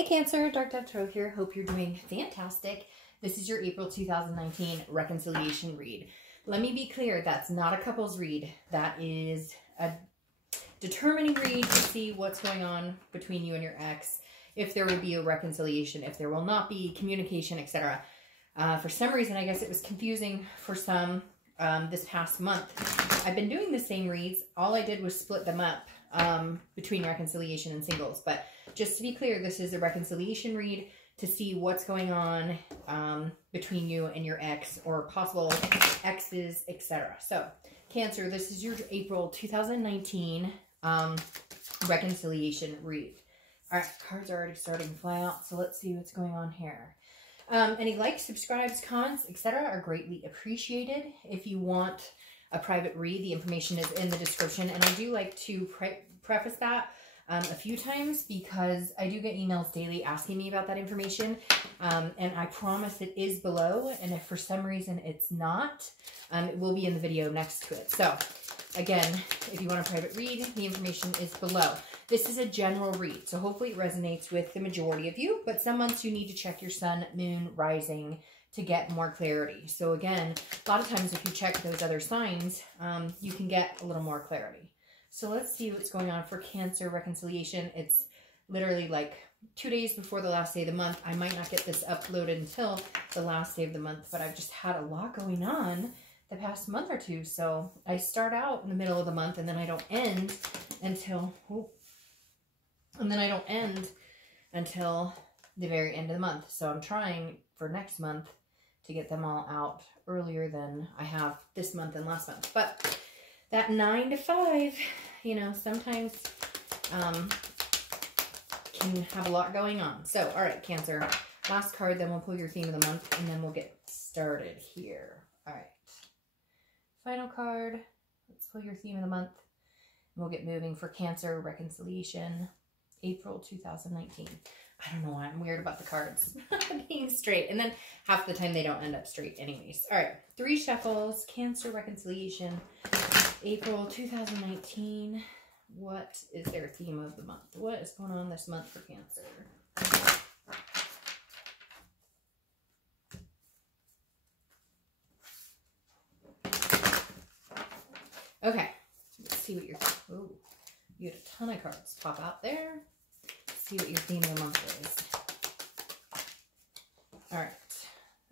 Hey Cancer, Dark Dove Tarot here. Hope you're doing fantastic. This is your April 2019 reconciliation read. Let me be clear, that's not a couples read. That is a determining read to see what's going on between you and your ex, if there will be a reconciliation, if there will not be communication, etc. For some reason, I guess it was confusing for some this past month. I've been doing the same reads. All I did was split them up between reconciliation and singles. But just to be clear, this is a reconciliation read to see what's going on between you and your ex or possible exes, etc. So, Cancer, this is your April 2019 reconciliation read. All right, cards are already starting to fly out, so let's see what's going on here. Any likes, subscribes, comments, etc. are greatly appreciated. If you want a private read, the information is in the description, and I do like to preface that a few times because I do get emails daily asking me about that information, and I promise it is below, and if for some reason it's not, it will be in the video next to it. So again, if you want a private read, the information is below. This is a general read, so hopefully it resonates with the majority of you, but some months you need to check your sun, moon, rising to get more clarity. So again, a lot of times if you check those other signs, you can get a little more clarity. So let's see what's going on for Cancer reconciliation. It's literally like 2 days before the last day of the month. I might not get this uploaded until the last day of the month, but I've just had a lot going on the past month or two. So I start out in the middle of the month and then I don't end until, the very end of the month. So I'm trying for next month to get them all out earlier than I have this month and last month. But that 9 to 5, you know, sometimes can have a lot going on. So, all right, Cancer, last card, then we'll pull your theme of the month, and then we'll get started here. All right, final card. Let's pull your theme of the month, and we'll get moving for Cancer reconciliation, April 2019. I don't know why I'm weird about the cards being straight. And then half the time they don't end up straight anyways. All right, 3 shuffles, Cancer reconciliation, April 2019. What is their theme of the month? What is going on this month for Cancer? Okay, let's see what your, oh, you had a ton of cards pop out there. See what your theme of the month is. All right.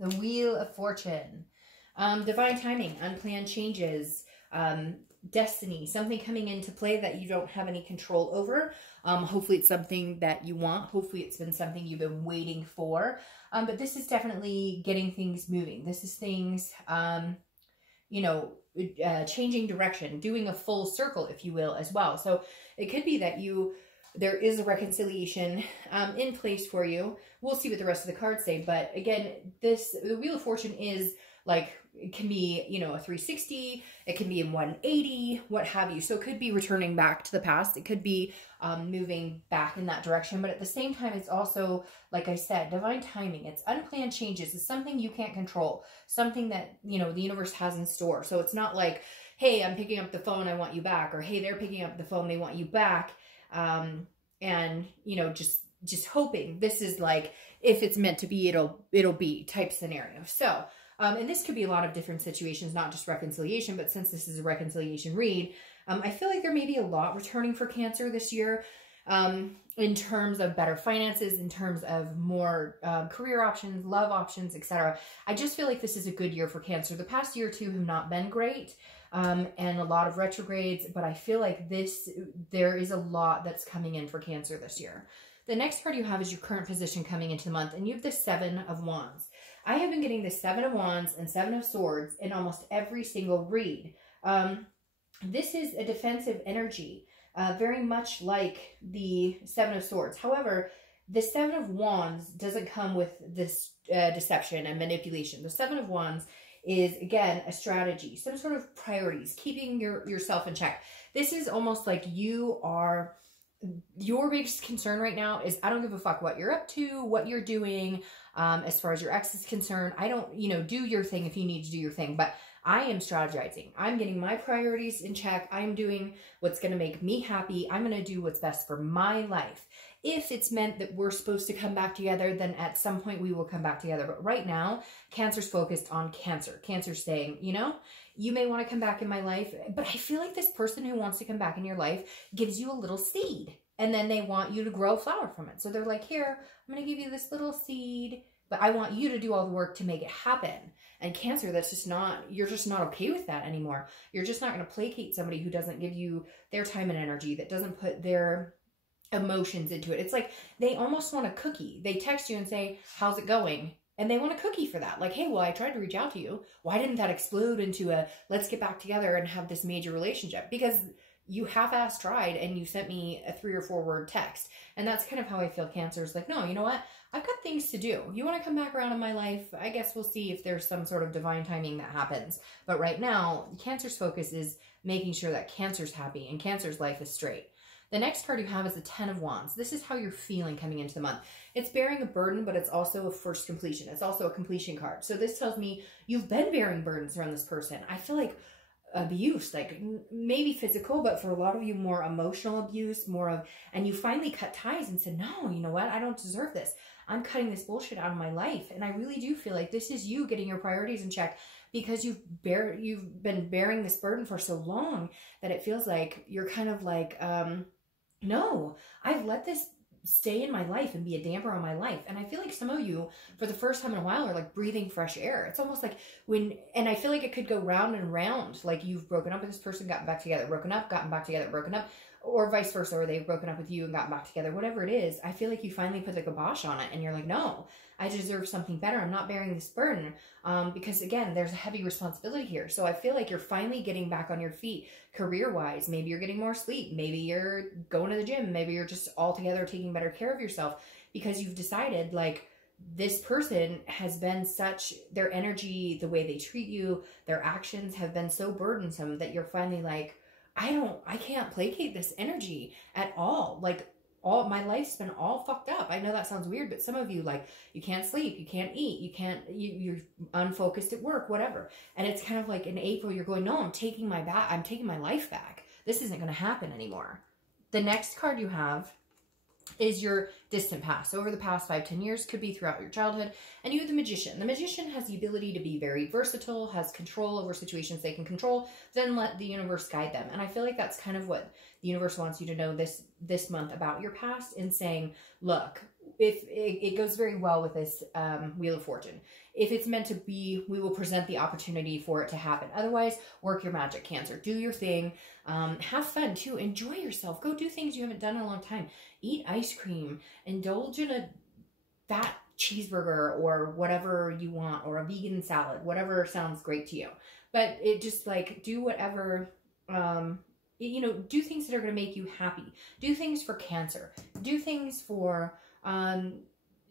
The Wheel of Fortune. Divine timing, unplanned changes, destiny, something coming into play that you don't have any control over. Hopefully it's something that you want. Hopefully it's been something you've been waiting for. But this is definitely getting things moving. This is things, you know, changing direction, doing a full circle, if you will, as well. So it could be that there is a reconciliation in place for you. We'll see what the rest of the cards say. But again, the Wheel of Fortune is like, it can be, you know, a 360. It can be in 180, what have you. So it could be returning back to the past. It could be moving back in that direction. But at the same time, it's also, like I said, divine timing. It's unplanned changes. It's something you can't control. Something that, you know, the universe has in store. So it's not like, hey, I'm picking up the phone, I want you back. Or, hey, they're picking up the phone, they want you back. And, you know, just hoping. This is like, if it's meant to be, it'll be type scenario. So, and this could be a lot of different situations, not just reconciliation, but since this is a reconciliation read, I feel like there may be a lot returning for Cancer this year, in terms of better finances, in terms of more career options, love options, etc. I just feel like this is a good year for Cancer. The past year or two have not been great. And a lot of retrogrades, but I feel like there is a lot that's coming in for Cancer this year. The next card you have is your current position coming into the month, and you have the 7 of Wands. I have been getting the 7 of Wands and 7 of Swords in almost every single read. This is a defensive energy, very much like the 7 of Swords. However, the 7 of Wands doesn't come with this deception and manipulation. The 7 of Wands is, again, a strategy, some sort of priorities, keeping yourself in check. This is almost like your biggest concern right now is, I don't give a fuck what you're up to, what you're doing, as far as your ex is concerned. I don't, you know, do your thing if you need to do your thing, but I am strategizing. I'm getting my priorities in check. I'm doing what's going to make me happy. I'm going to do what's best for my life. if it's meant that we're supposed to come back together, then at some point we will come back together. But right now, Cancer's focused on Cancer. Cancer's saying, you know, you may want to come back in my life, but I feel like this person who wants to come back in your life gives you a little seed, and then they want you to grow a flower from it. So they're like, here, I'm going to give you this little seed, but I want you to do all the work to make it happen. And Cancer, that's just not, you're just not okay with that anymore. You're just not going to placate somebody who doesn't give you their time and energy, that doesn't put their emotions into it. It's like they almost want a cookie. They text you and say, how's it going? And they want a cookie for that. Like, hey, well, I tried to reach out to you. Why didn't that explode into a, let's get back together and have this major relationship? Because you half-ass tried and you sent me a 3 or 4 word text. And that's kind of how I feel Cancer is like, no, you know what? I've got things to do. You want to come back around in my life? I guess we'll see if there's some sort of divine timing that happens. But right now, Cancer's focus is making sure that Cancer's happy and Cancer's life is straight. The next card you have is the 10 of Wands. This is how you're feeling coming into the month. It's bearing a burden, but it's also a first completion. It's also a completion card. So this tells me you've been bearing burdens around this person. I feel like abuse, like maybe physical, but for a lot of you, more emotional abuse, more of, and you finally cut ties and said, no, you know what? I don't deserve this. I'm cutting this bullshit out of my life. And I really do feel like this is you getting your priorities in check, because you've been bearing this burden for so long that it feels like you're kind of like, no, I've let this stay in my life and be a damper on my life. And I feel like some of you, for the first time in a while, are like breathing fresh air. It's almost like and I feel like it could go round and round. Like you've broken up with this person, gotten back together, broken up, gotten back together, broken up, or vice versa, or they've broken up with you and gotten back together, whatever it is. I feel like you finally put the kibosh on it and you're like, no, I deserve something better. I'm not bearing this burden. Because again, there's a heavy responsibility here. So I feel like you're finally getting back on your feet career-wise. Maybe you're getting more sleep. Maybe you're going to the gym. Maybe you're just altogether taking better care of yourself, because you've decided, like, this person has been such, their energy, the way they treat you, their actions have been so burdensome that you're finally like, I can't placate this energy at all. Like, all my life's been all fucked up. I know that sounds weird, but some of you, like, you can't sleep, you can't eat, you're unfocused at work, whatever. And it's kind of like in April, you're going, no, I'm taking my life back. This isn't going to happen anymore. The next card you have is your distant past. So over the past 5-10 years, could be throughout your childhood. And you have the Magician. The Magician has the ability to be very versatile, has control over situations they can control, then let the universe guide them. And I feel like that's kind of what the universe wants you to know this month about your past, in saying, look, if it goes very well with this Wheel of Fortune. If it's meant to be, we will present the opportunity for it to happen. Otherwise, work your magic, Cancer. Do your thing. Have fun, too. Enjoy yourself. Go do things you haven't done in a long time. Eat ice cream. Indulge in a fat cheeseburger or whatever you want, or a vegan salad, whatever sounds great to you. But it just, like, do whatever, you know, do things that are going to make you happy. Do things for Cancer. Do things for,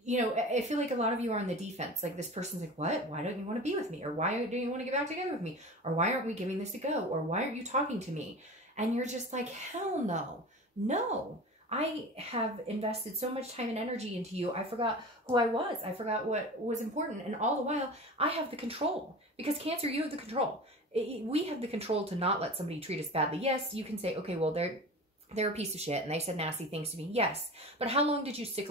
you know, I feel like a lot of you are on the defense. Like, this person's like, what? Why don't you want to be with me? Or why do you want to get back together with me? Or why aren't we giving this a go? Or why aren't you talking to me? And you're just like, hell no. No. I have invested so much time and energy into you. I forgot who I was. I forgot what was important. And all the while, I have the control. Because Cancer, you have the control. We have the control to not let somebody treat us badly. Yes, you can say, okay, well, they're a piece of shit and they said nasty things to me. Yes. But how long did you stick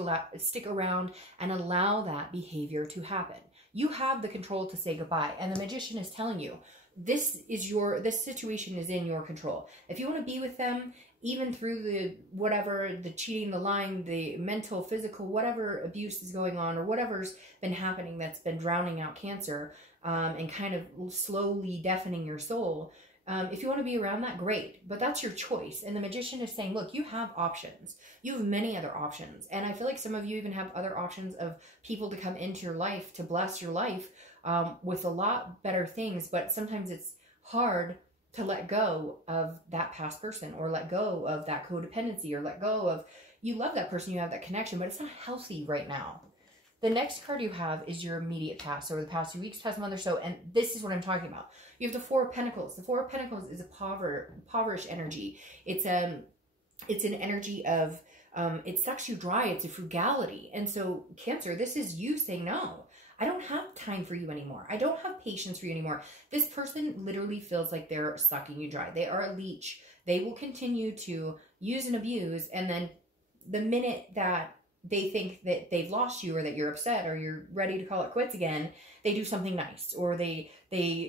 around and allow that behavior to happen? You have the control to say goodbye. And the Magician is telling you, this situation is in your control. If you want to be with them, even through the cheating, the lying, the mental, physical, whatever abuse is going on, or whatever's been happening that's been drowning out Cancer, and kind of slowly deafening your soul. If you want to be around that, great, but that's your choice. And the Magician is saying, look, you have options. You have many other options. And I feel like some of you even have other options of people to come into your life, to bless your life, with a lot better things. But sometimes it's hard to let go of that past person, or let go of that codependency, or let go of, you love that person, you have that connection, but it's not healthy right now. The next card you have is your immediate past, or the past 2 weeks, past month or so, and this is what I'm talking about. You have the Four of Pentacles. The Four of Pentacles is a impoverished energy. It's an energy of, it sucks you dry. It's a frugality. And so, Cancer, this is you saying, no, I don't have time for you anymore. I don't have patience for you anymore. This person literally feels like they're sucking you dry. They are a leech. They will continue to use and abuse, and then the minute that they think that they've lost you or that you're upset or you're ready to call it quits again, they do something nice, or they,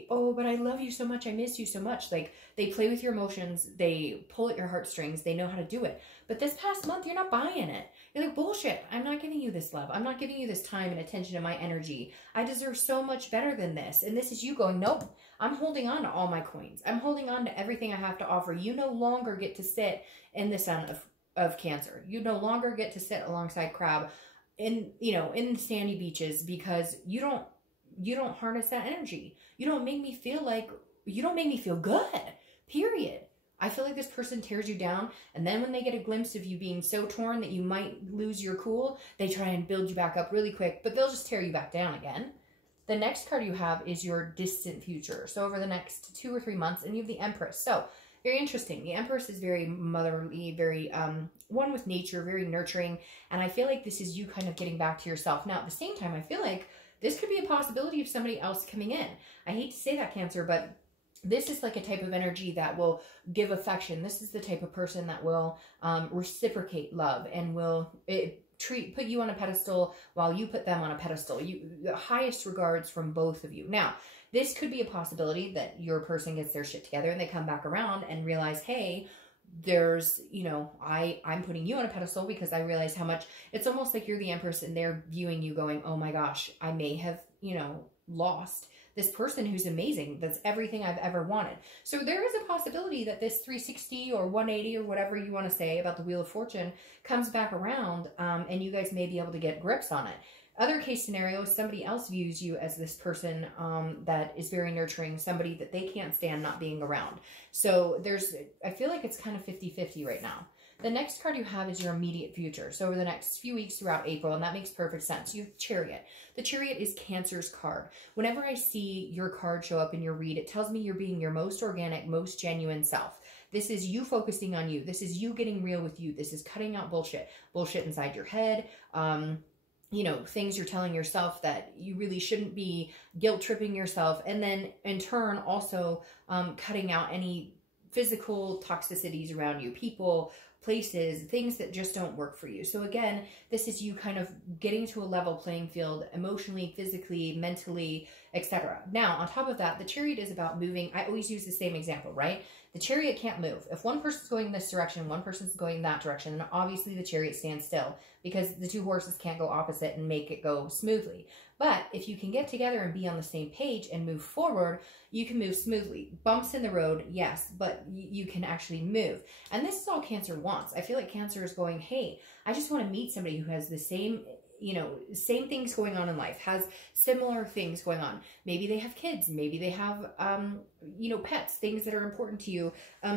oh, but I love you so much. I miss you so much. Like, they play with your emotions. They pull at your heartstrings. They know how to do it. But this past month, you're not buying it. You're like, bullshit. I'm not giving you this love. I'm not giving you this time and attention and my energy. I deserve so much better than this. And this is you going, nope, I'm holding on to all my coins. I'm holding on to everything I have to offer. You no longer get to sit in the sun of Cancer. You no longer get to sit alongside crab in, you know, in the sandy beaches, because you don't harness that energy. You don't make me feel good, period. I feel like this person tears you down, and then when they get a glimpse of you being so torn that you might lose your cool, they try and build you back up really quick, but they'll just tear you back down again. The next card you have is your distant future. So over the next 2 or 3 months, and you have the Empress. So very interesting. The Empress is very motherly, very one with nature, very nurturing. And I feel like this is you kind of getting back to yourself. Now, at the same time, I feel like this could be a possibility of somebody else coming in. I hate to say that, Cancer, but this is like a type of energy that will give affection. This is the type of person that will reciprocate love and will put you on a pedestal while you put them on a pedestal. The highest regards from both of you. Now, this could be a possibility that your person gets their shit together and they come back around and realize, hey, there's, you know, I'm putting you on a pedestal because I realize how much, it's almost like you're the Empress and they're viewing you going, oh my gosh, I may have, you know, lost this person who's amazing. That's everything I've ever wanted. So there is a possibility that this 360 or 180 or whatever you want to say about the Wheel of Fortune comes back around, and you guys may be able to get grips on it. Other case scenarios, somebody else views you as this person that is very nurturing, somebody that they can't stand not being around. So I feel like it's kind of 50-50 right now. The next card you have is your immediate future. So over the next few weeks throughout April, and that makes perfect sense. You have Chariot. The Chariot is Cancer's card. Whenever I see your card show up in your read, it tells me you're being your most organic, most genuine self. This is you focusing on you. This is you getting real with you. This is cutting out bullshit. Bullshit inside your head. You know, things you're telling yourself that you really shouldn't be, guilt tripping yourself. And then in turn, also cutting out any physical toxicities around you, people, places, things that just don't work for you. So again, this is you kind of getting to a level playing field emotionally, physically, mentally, etc. Now, on top of that, the Chariot is about moving. I always use the same example, right? The Chariot can't move. If one person's going this direction, one person's going that direction, then obviously the Chariot stands still because the two horses can't go opposite and make it go smoothly. But if you can get together and be on the same page and move forward, you can move smoothly. Bumps in the road, yes, but you can actually move. And this is all Cancer wants. I feel like Cancer is going, hey, I just want to meet somebody who has the same, you know, same things going on in life, has similar things going on. Maybe they have kids. Maybe they have, you know, pets, things that are important to you,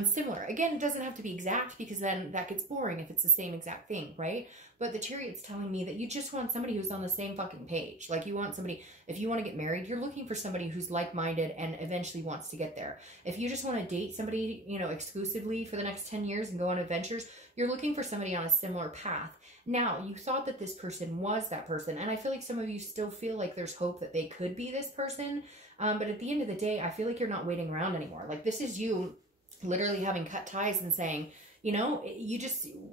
similar. Again, it doesn't have to be exact because then that gets boring if it's the same exact thing, right? But the Chariot's telling me that you just want somebody who's on the same fucking page. Like you want somebody, if you want to get married, you're looking for somebody who's like-minded and eventually wants to get there. If you just want to date somebody, you know, exclusively for the next 10 years and go on adventures, you're looking for somebody on a similar path. Now, you thought that this person was that person, and I feel like some of you still feel like there's hope that they could be this person, but at the end of the day, I feel like you're not waiting around anymore. Like, this is you literally having cut ties and saying, you know,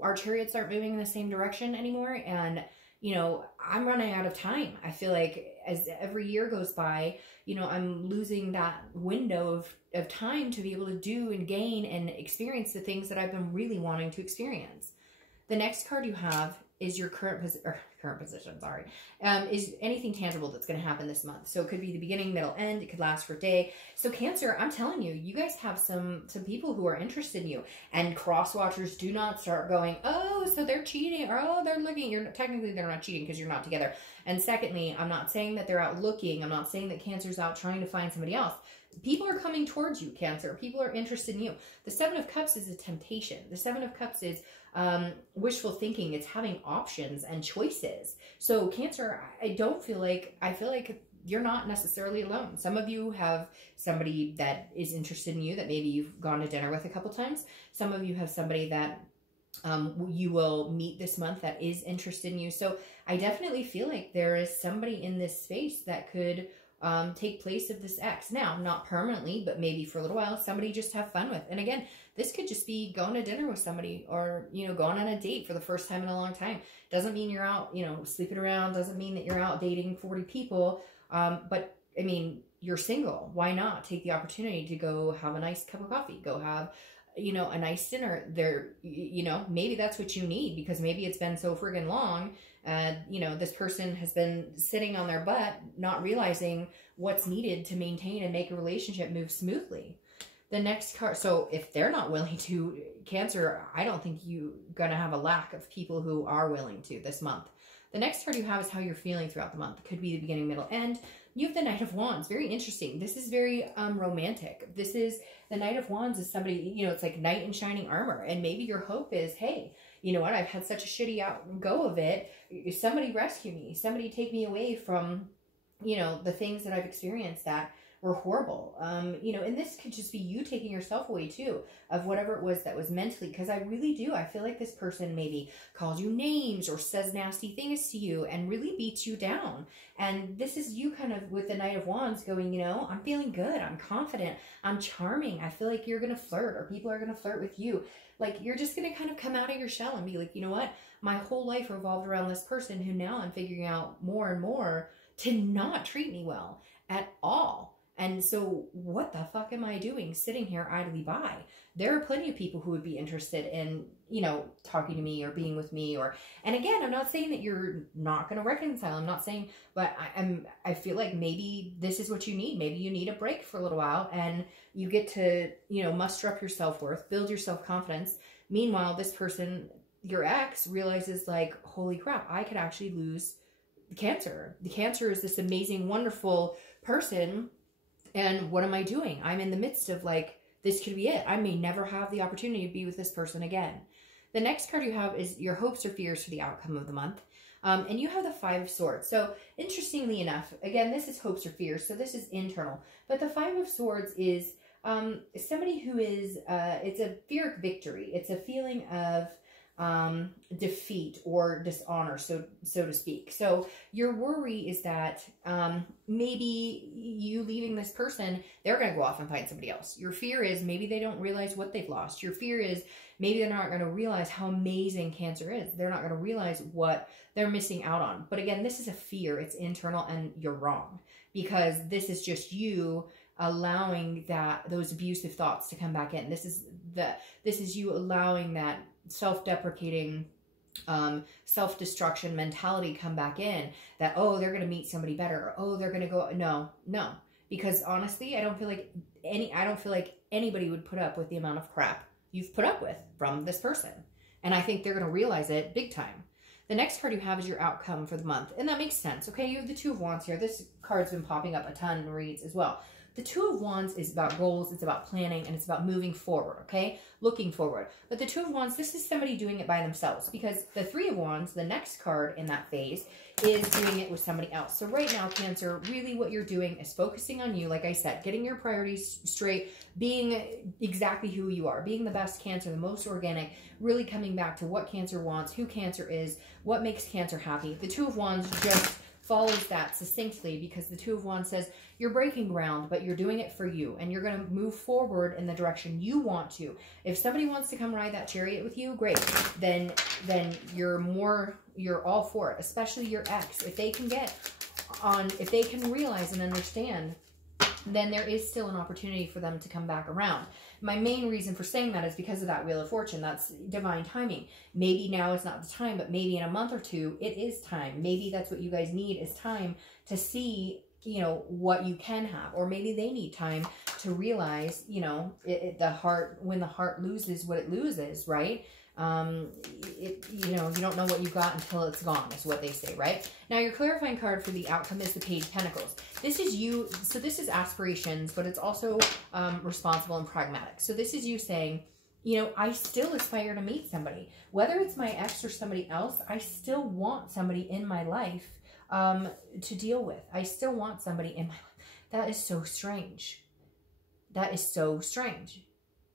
our Chariots aren't moving in the same direction anymore, and, you know, I'm running out of time. I feel like as every year goes by, you know, I'm losing that window of time to be able to do and gain and experience the things that I've been really wanting to experience. The next card you have is your current position, sorry, is anything tangible that's going to happen this month. So it could be the beginning, middle, end. It could last for a day. So Cancer, I'm telling you, you guys have some people who are interested in you. And cross watchers, do not start going, oh, so they're cheating, or oh, they're looking. Technically, they're not cheating because you're not together. And secondly, I'm not saying that they're out looking. I'm not saying that Cancer's out trying to find somebody else. People are coming towards you, Cancer. People are interested in you. The Seven of Cups is a temptation. The Seven of Cups is wishful thinking. It's having options and choices. So Cancer, I feel like you're not necessarily alone. Some of you have somebody that is interested in you that maybe you've gone to dinner with a couple times. Some of you have somebody that you will meet this month that is interested in you. So I definitely feel like there is somebody in this space that could take place of this ex. Now, not permanently, but maybe for a little while, somebody just have fun with. And again, this could just be going to dinner with somebody, or, you know, going on a date for the first time in a long time. Doesn't mean you're out, you know, sleeping around. Doesn't mean that you're out dating 40 people. But I mean, you're single. Why not take the opportunity to go have a nice cup of coffee, go have, you know, a nice dinner there. You know, maybe that's what you need, because maybe it's been so friggin' long. You know, this person has been sitting on their butt, not realizing what's needed to maintain and make a relationship move smoothly. The next card, so if they're not willing to, Cancer, I don't think you're going to have a lack of people who are willing to this month. The next card you have is how you're feeling throughout the month. It could be the beginning, middle, end. You have the Knight of Wands. Very interesting. This is very romantic. This is, the Knight of Wands is somebody, you know, it's like knight in shining armor. And maybe your hope is, hey, you know what? I've had such a shitty go of it. Somebody rescue me. Somebody take me away from, you know, the things that I've experienced that were horrible. You know, and this could just be you taking yourself away too, of whatever it was that was mentally, because I really do. I feel like this person maybe calls you names or says nasty things to you and really beats you down. And this is you kind of with the Knight of Wands going, you know, I'm feeling good. I'm confident. I'm charming. I feel like you're going to flirt, or people are going to flirt with you. Like, you're just going to kind of come out of your shell and be like, you know what? My whole life revolved around this person who now I'm figuring out more and more to not treat me well at all. And so what the fuck am I doing sitting here idly by? There are plenty of people who would be interested in, you know, talking to me or being with me, or, and again, I'm not saying that you're not going to reconcile. I'm not saying, but I feel like maybe this is what you need. Maybe you need a break for a little while, and you get to, you know, muster up your self-worth, build your self-confidence. Meanwhile, this person, your ex, realizes like, holy crap, I could actually lose the Cancer. The Cancer is this amazing, wonderful person. And what am I doing? I'm in the midst of like, this could be it. I may never have the opportunity to be with this person again. The next card you have is your hopes or fears for the outcome of the month. And you have the Five of Swords. So interestingly enough, again, this is hopes or fears. So this is internal. But the Five of Swords is somebody who is, it's a fear of victory. It's a feeling of defeat or dishonor, so to speak. So your worry is that maybe you leaving this person, they're going to go off and find somebody else. Your fear is maybe they don't realize what they've lost. Your fear is maybe they're not going to realize how amazing Cancer is. They're not going to realize what they're missing out on. But again, this is a fear. It's internal, and you're wrong, because this is just you allowing those abusive thoughts to come back in. This is you allowing that self-deprecating, self-destruction mentality come back in, that, oh, they're going to meet somebody better, or, oh, they're going to go. No, because honestly, I don't feel like anybody would put up with the amount of crap you've put up with from this person. And I think they're going to realize it big time. The next card you have is your outcome for the month. And that makes sense. Okay, you have the Two of Wands here. This card's been popping up a ton in reads as well. The Two of Wands is about goals, it's about planning, and it's about moving forward, okay? Looking forward. But the Two of Wands, this is somebody doing it by themselves, because the Three of Wands, the next card in that phase, is doing it with somebody else. So right now, Cancer, really what you're doing is focusing on you, like I said, getting your priorities straight, being exactly who you are, being the best Cancer, the most organic, really coming back to what Cancer wants, who Cancer is, what makes Cancer happy. The Two of Wands just follows that succinctly, because the Two of Wands says you're breaking ground, but you're doing it for you, and you're going to move forward in the direction you want to. If somebody wants to come ride that chariot with you, great. Then you're all for it, especially your ex. If they can realize and understand, then there is still an opportunity for them to come back around. My main reason for saying that is because of that Wheel of Fortune. That's divine timing. Maybe now is not the time, but maybe in a month or two, it is time. Maybe that's what you guys need, is time to see, you know, what you can have. Or maybe they need time to realize, you know, when the heart loses what it loses, right? You know, you don't know what you got until it's gone, is what they say, right? Now, your clarifying card for the outcome is the Page of Pentacles. This is you, so this is aspirations, but it's also responsible and pragmatic. So this is you saying, you know, I still aspire to meet somebody. Whether it's my ex or somebody else, I still want somebody in my life to deal with. I still want somebody in my life. That is so strange. That is so strange.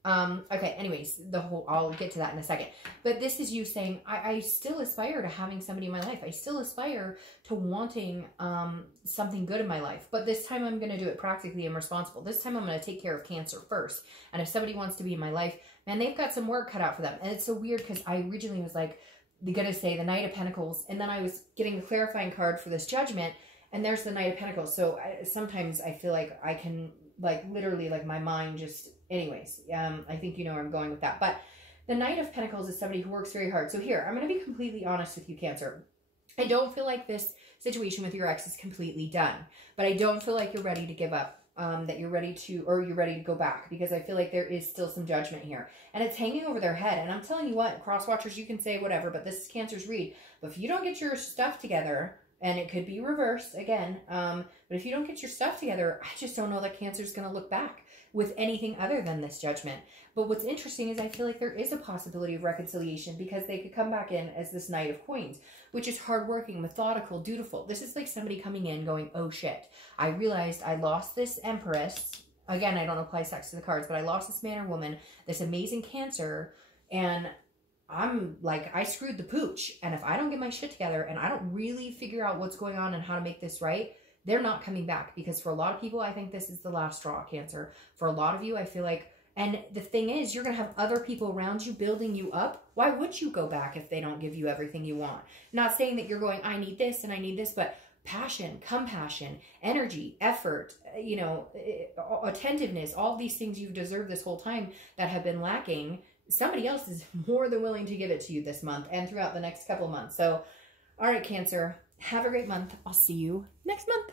Okay, anyways, I'll get to that in a second. But this is you saying, I still aspire to having somebody in my life. I still aspire to wanting something good in my life. But this time I'm going to do it practically and responsible. This time I'm going to take care of Cancer first. And if somebody wants to be in my life, man, they've got some work cut out for them. And it's so weird because I originally was like, they're going to say the Knight of Pentacles. And then I was getting the clarifying card for this Judgment. And there's the Knight of Pentacles. So sometimes I feel like I can, like, literally, like, my mind just... Anyways, I think you know where I'm going with that. But the Knight of Pentacles is somebody who works very hard. So here, I'm going to be completely honest with you, Cancer. I don't feel like this situation with your ex is completely done. But I don't feel like you're ready to give up. That you're ready to, or you're ready to go back. Because I feel like there is still some judgment here. And it's hanging over their head. And I'm telling you what, cross-watchers, you can say whatever. But this is Cancer's read. But if you don't get your stuff together... And it could be reversed again. But if you don't get your stuff together, I just don't know that Cancer's going to look back with anything other than this Judgment. But what's interesting is I feel like there is a possibility of reconciliation because they could come back in as this Knight of Coins, which is hardworking, methodical, dutiful. This is like somebody coming in going, oh shit, I realized I lost this Empress. Again, I don't apply sex to the cards, but I lost this man or woman, this amazing Cancer, and I'm like, I screwed the pooch. And if I don't get my shit together and I don't really figure out what's going on and how to make this right, they're not coming back. Because for a lot of people, I think this is the last straw, Cancer. For a lot of you, I feel like, and the thing is, you're going to have other people around you building you up. Why would you go back if they don't give you everything you want? Not saying that you're going, I need this and I need this, but passion, compassion, energy, effort, you know, attentiveness, all these things you've deserved this whole time that have been lacking. Somebody else is more than willing to give it to you this month and throughout the next couple of months. So, all right, Cancer, have a great month. I'll see you next month.